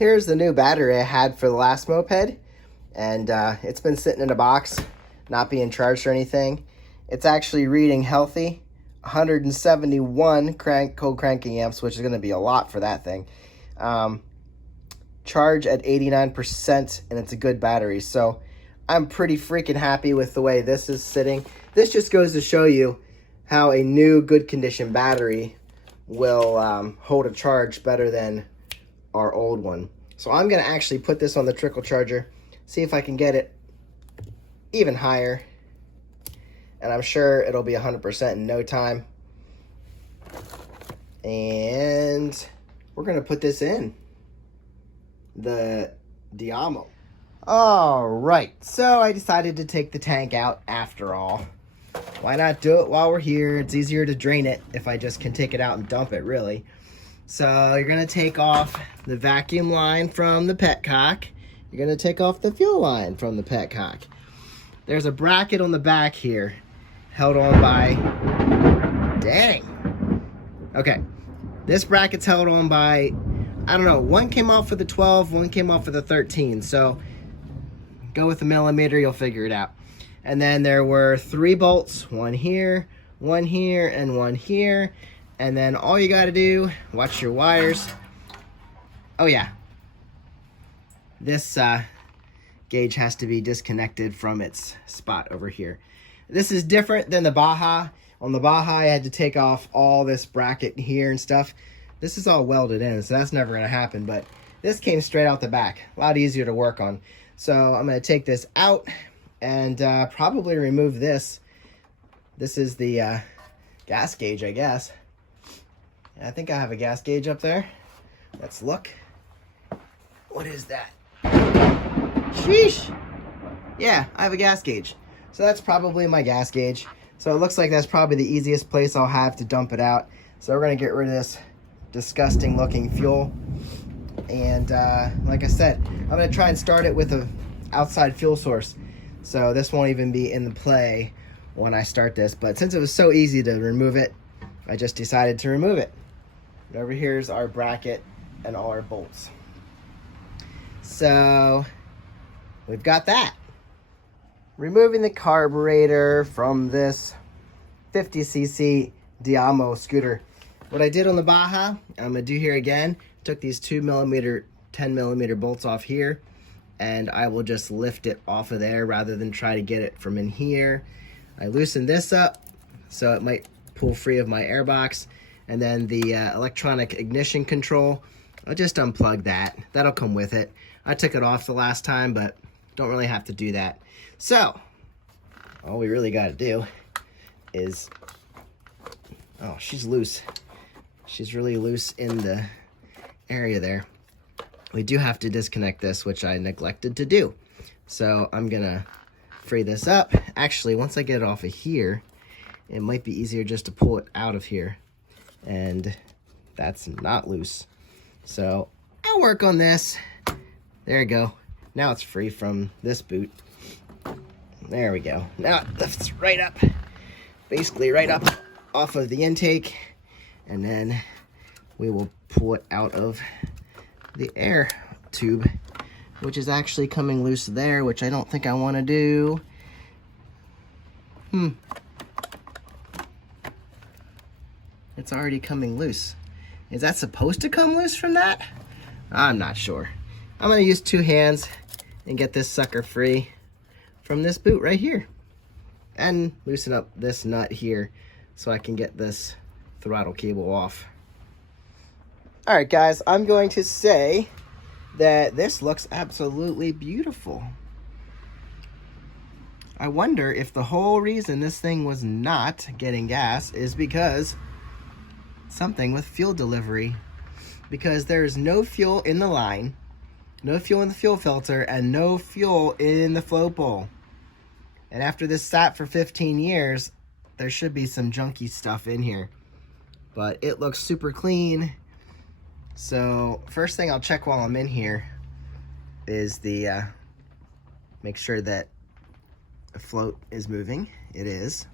Here's the new battery I had for the last moped, and it's been sitting in a box, not being charged or anything. It's actually reading healthy, 171 cold cranking amps, which is going to be a lot for that thing. Charge at 89%, and it's a good battery. So I'm pretty freaking happy with the way this is sitting. This just goes to show you how a new good condition battery will hold a charge better than our old one. So I'm going to actually put this on the trickle charger, see if I can get it even higher, and I'm sure it'll be 100% in no time. And we're going to put this in the Diamo. All right, so I decided to take the tank out after all. Why not do it while we're here? It's easier to drain it if I just can take it out and dump it, really. So you're going to take off the vacuum line from the Petcock. You're going to take off the fuel line from the Petcock. There's a bracket on the back here held on by... Dang. Okay. This bracket's held on by, I don't know, one came off with the 12, one came off with the 13. So go with the millimeter, you'll figure it out. And then there were 3 bolts, one here, and one here. And then all you got to do, watch your wires. Oh yeah, this gauge has to be disconnected from its spot over here. This is different than the Baja. On the Baja, I had to take off all this bracket here and stuff. This is all welded in, so that's never going to happen. But this came straight out the back, a lot easier to work on. So I'm going to take this out and probably remove this. This is the gas gauge, I guess. I think I have a gas gauge up there. Let's look. What is that? Sheesh! Yeah, I have a gas gauge. So that's probably my gas gauge. So it looks like that's probably the easiest place I'll have to dump it out. So we're gonna get rid of this disgusting looking fuel. And like I said, I'm gonna try and start it with an outside fuel source. So this won't even be in the play when I start this. But since it was so easy to remove it, I just decided to remove it. And over here is our bracket and all our bolts. So we've got that. Removing the carburetor from this 50cc Diamo scooter. What I did on the Baja, I'm gonna do here again, took these 2mm, 10mm bolts off here, and I will just lift it off of there rather than try to get it from in here. I loosened this up so it might pull free of my airbox. And then the electronic ignition control, I'll just unplug that. That'll come with it. I took it off the last time, but don't really have to do that. So, all we really got to do is... Oh, she's loose. She's really loose in the area there. We do have to disconnect this, which I neglected to do. So I'm going to free this up. Actually, once I get it off of here, it might be easier just to pull it out of here. And that's not loose. So I'll work on this. There we go. Now it's free from this boot. There we go. Now it lifts right up. Basically right up off of the intake. And then we will pull it out of the air tube, which is actually coming loose there, which I don't think I want to do. It's already coming loose. Is that supposed to come loose from that? I'm not sure. I'm gonna use 2 hands and get this sucker free from this boot right here. And loosen up this nut here so I can get this throttle cable off. All right, guys, I'm going to say that this looks absolutely beautiful. I wonder if the whole reason this thing was not getting gas is because something with fuel delivery, because there's no fuel in the line, no fuel in the fuel filter, and no fuel in the float bowl. And after this sat for 15 years, there should be some junky stuff in here, but it looks super clean. So first thing I'll check while I'm in here is the make sure that the float is moving. It is.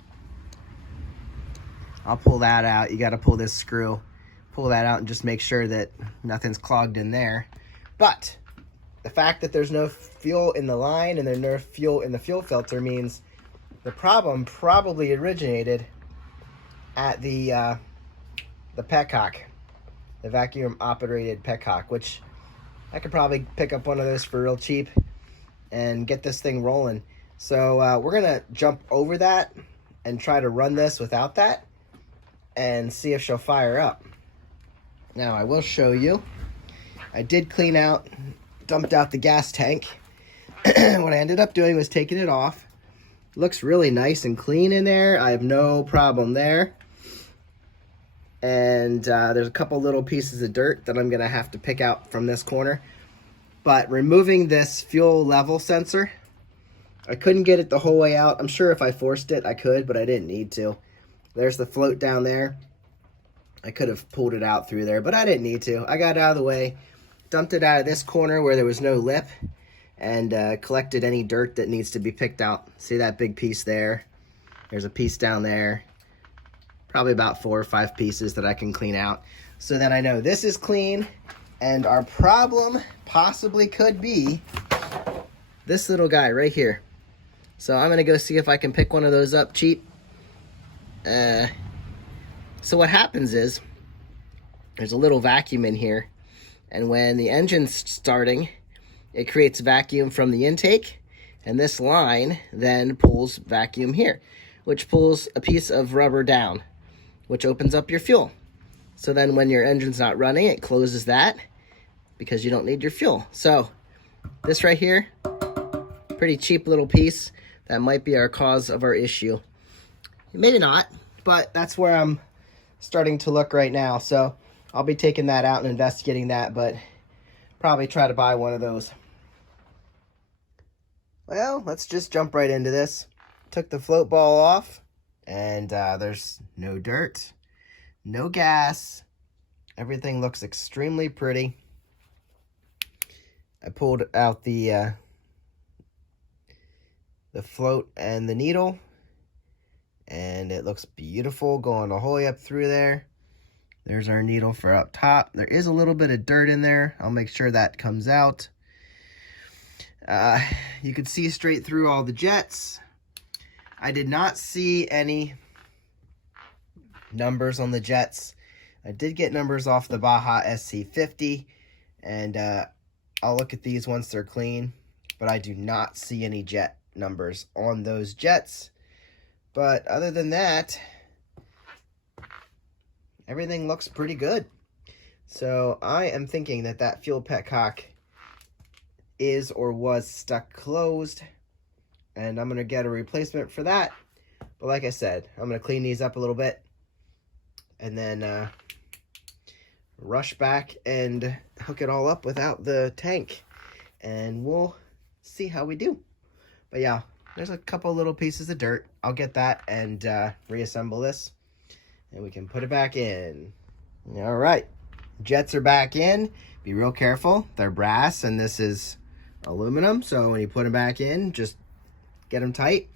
I'll pull that out. You got to pull this screw, pull that out, and just make sure that nothing's clogged in there. But the fact that there's no fuel in the line and there's no fuel in the fuel filter means the problem probably originated at the Petcock, the vacuum operated Petcock, which I could probably pick up one of those for real cheap and get this thing rolling. So we're gonna jump over that and try to run this without that and see if she'll fire up. Now I will show you. I did clean out, dumped out the gas tank. What I ended up doing was taking it off. Looks really nice and clean in there. I have no problem there. And there's a couple little pieces of dirt that I'm gonna have to pick out from this corner. But removing this fuel level sensor, I couldn't get it the whole way out. I'm sure if I forced it, I could, but I didn't need to. There's the float down there. I could have pulled it out through there, but I didn't need to. I got it out of the way, dumped it out of this corner where there was no lip, and collected any dirt that needs to be picked out. See that big piece there? There's a piece down there. Probably about 4 or 5 pieces that I can clean out. So then I know this is clean, and our problem possibly could be this little guy right here. So I'm gonna go see if I can pick one of those up cheap. So what happens is, there's a little vacuum in here, and when the engine's starting, it creates vacuum from the intake, and this line then pulls vacuum here, which pulls a piece of rubber down, which opens up your fuel. So then when your engine's not running, it closes that because you don't need your fuel. So this right here, pretty cheap little piece that might be our cause of our issue. Maybe not, but that's where I'm starting to look right now. So I'll be taking that out and investigating that, but probably try to buy one of those. Well, let's just jump right into this. Took the float ball off, and there's no dirt, no gas. Everything looks extremely pretty. I pulled out the float and the needle, and it looks beautiful going the whole way up through there. There's our needle for up top. There is a little bit of dirt in there. I'll make sure that comes out. You could see straight through all the jets. I did not see any numbers on the jets. I did get numbers off the Baja SC50, and I'll look at these once they're clean, but I do not see any jet numbers on those jets. But other than that, everything looks pretty good. So I am thinking that that fuel petcock is or was stuck closed, and I'm going to get a replacement for that. But like I said, I'm going to clean these up a little bit and then rush back and hook it all up without the tank, and we'll see how we do. But yeah, there's a couple little pieces of dirt. I'll get that and reassemble this, and we can put it back in. All right, jets are back in. Be real careful. They're brass, and this is aluminum, so when you put them back in, just get them tight.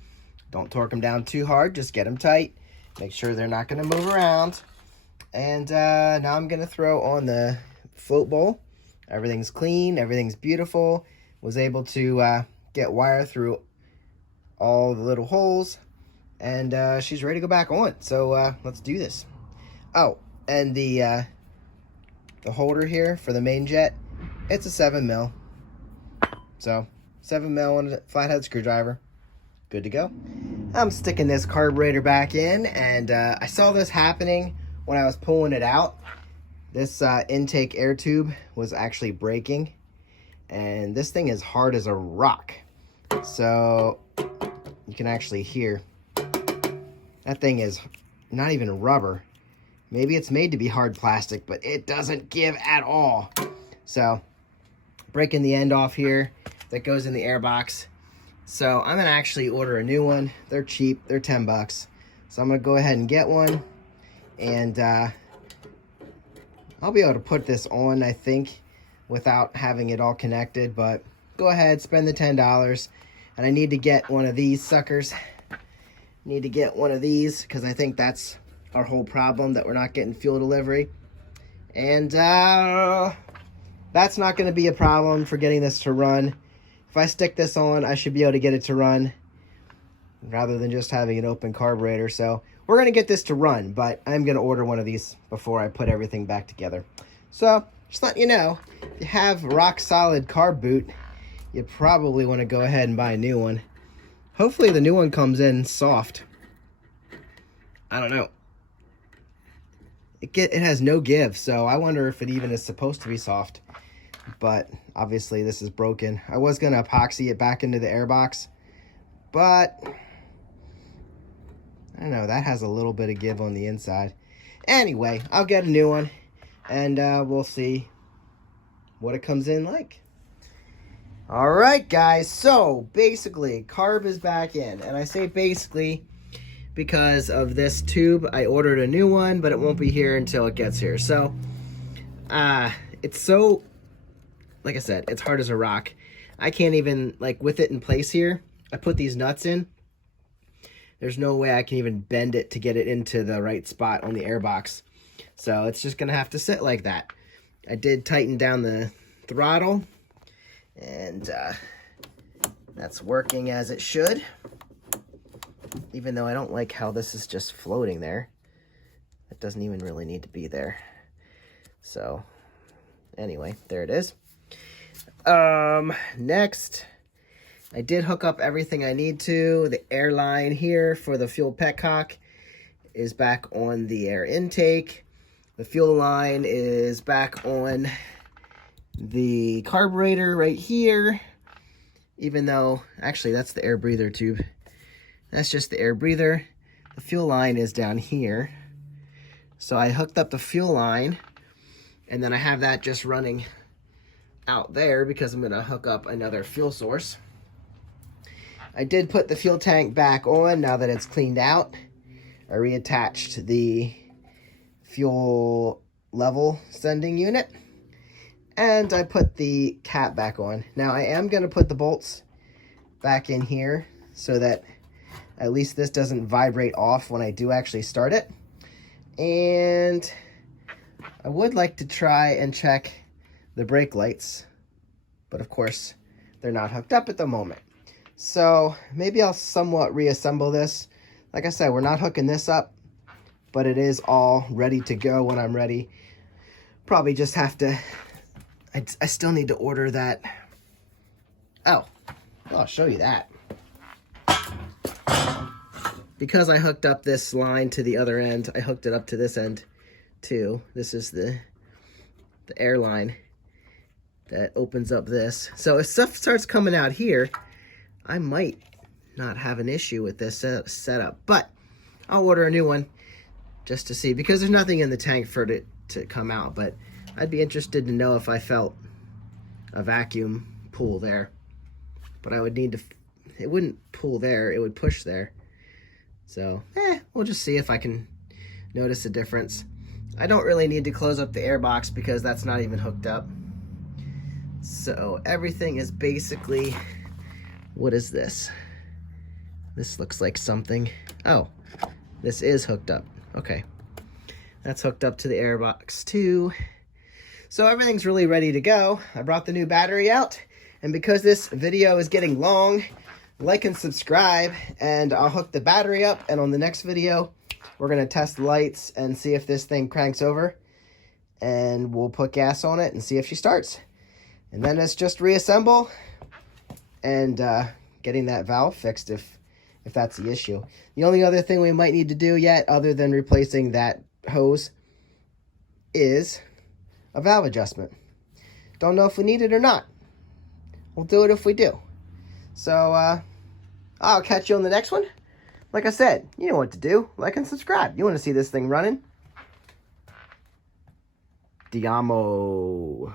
Don't torque them down too hard, just get them tight. Make sure they're not going to move around. And now I'm going to throw on the float bowl. Everything's clean, everything's beautiful. Was able to get wire through all the little holes, and she's ready to go back on. So let's do this. Oh, and the holder here for the main jet, it's a 7mm. So 7mm on a flathead screwdriver. Good to go. I'm sticking this carburetor back in, and I saw this happening when I was pulling it out. This intake air tube was actually breaking, and this thing is hard as a rock. So you can actually hear that thing is not even rubber. Maybe it's made to be hard plastic, but it doesn't give at all. So breaking the end off here that goes in the air box. So I'm gonna actually order a new one. They're cheap, they're 10 bucks. So I'm gonna go ahead and get one, and I'll be able to put this on, I think, without having it all connected, but go ahead, spend the $10. And I need to get one of these suckers. Need to get one of these, because I think that's our whole problem, that we're not getting fuel delivery. And that's not going to be a problem for getting this to run. If I stick this on, I should be able to get it to run rather than just having an open carburetor. So we're going to get this to run, but I'm going to order one of these before I put everything back together. So just let you know, if you have rock solid carb boot, you probably want to go ahead and buy a new one. Hopefully the new one comes in soft. I don't know. It has no give, so I wonder if it even is supposed to be soft. But obviously this is broken. I was going to epoxy it back into the airbox, but I don't know, that has a little bit of give on the inside. Anyway, I'll get a new one, and we'll see what it comes in like. All right, guys, so basically carb is back in, and I say basically because of this tube. I ordered a new one, but it won't be here until it gets here. So it's so, like I said, it's hard as a rock. I can't even, like, with it in place here, I put these nuts in. There's no way I can even bend it to get it into the right spot on the airbox. So it's just gonna have to sit like that. I did tighten down the throttle, and that's working as it should. Even though I don't like how this is just floating there. It doesn't even really need to be there. So anyway, there it is. Next, I did hook up everything I need to. The air line here for the fuel petcock is back on the air intake. The fuel line is back on the carburetor right here. Even though, actually, that's the air breather tube. That's just the air breather. The fuel line is down here. So I hooked up the fuel line, and then I have that just running out there because I'm gonna hook up another fuel source. I did put the fuel tank back on now that it's cleaned out. I reattached the fuel level sending unit, and I put the cap back on. Now I am gonna put the bolts back in here so that at least this doesn't vibrate off when I do actually start it. And I would like to try and check the brake lights, but of course they're not hooked up at the moment. So maybe I'll somewhat reassemble this. Like I said, we're not hooking this up, but it is all ready to go when I'm ready. Probably just have to, I still need to order that. Oh, well, I'll show you that. Because I hooked up this line to the other end, I hooked it up to this end too. This is the air line that opens up this. So if stuff starts coming out here, I might not have an issue with this setup, but I'll order a new one just to see, because there's nothing in the tank for it to come out. But I'd be interested to know if I felt a vacuum pull there. But I would need to, it wouldn't pull there, it would push there. So, we'll just see if I can notice a difference. I don't really need to close up the airbox because that's not even hooked up. So everything is basically, what is this? This looks like something. Oh, this is hooked up. Okay, that's hooked up to the airbox too. So everything's really ready to go. I brought the new battery out, and because this video is getting long, like and subscribe, and I'll hook the battery up, and on the next video we're gonna test the lights and see if this thing cranks over, and we'll put gas on it and see if she starts. And then it's just reassemble and getting that valve fixed if that's the issue. The only other thing we might need to do yet, other than replacing that hose, is a valve adjustment. Don't know if we need it or not. We'll do it if we do. So I'll catch you on the next one. Like I said, you know what to do. Like and subscribe. You want to see this thing running? Diamo.